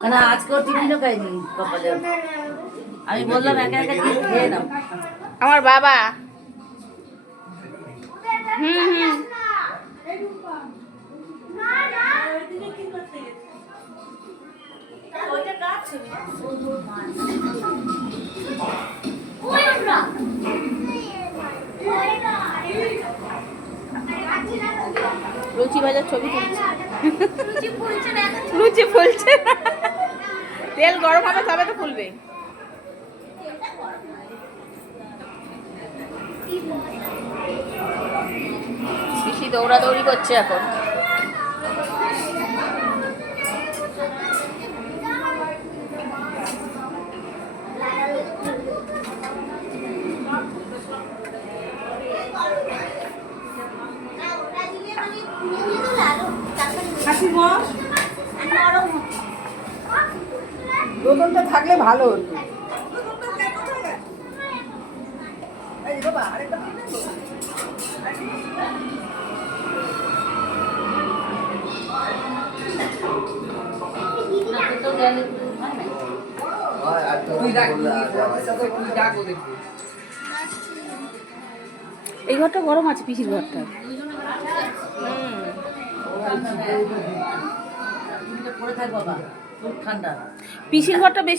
না আজকে ওর টিফিনও খাইনি কপালে। আমি বললাম একা একা কি খেয়ে নাও। আমার বাবা হুম লুচি ভাজার ছবি তুলছে। লুচি ফুলছে না, তেল গরম হবে তবে তো ফুলবে। পিসি দৌড়াদৌড়ি করছে এখন। দোদনটা থাকলে ভালো হতো। এই ঘরটা গরম আছে, পিসির ঘরটা। পরে থাক বাবা, খুব ঠান্ডা। পিসির ঘরটা বেশি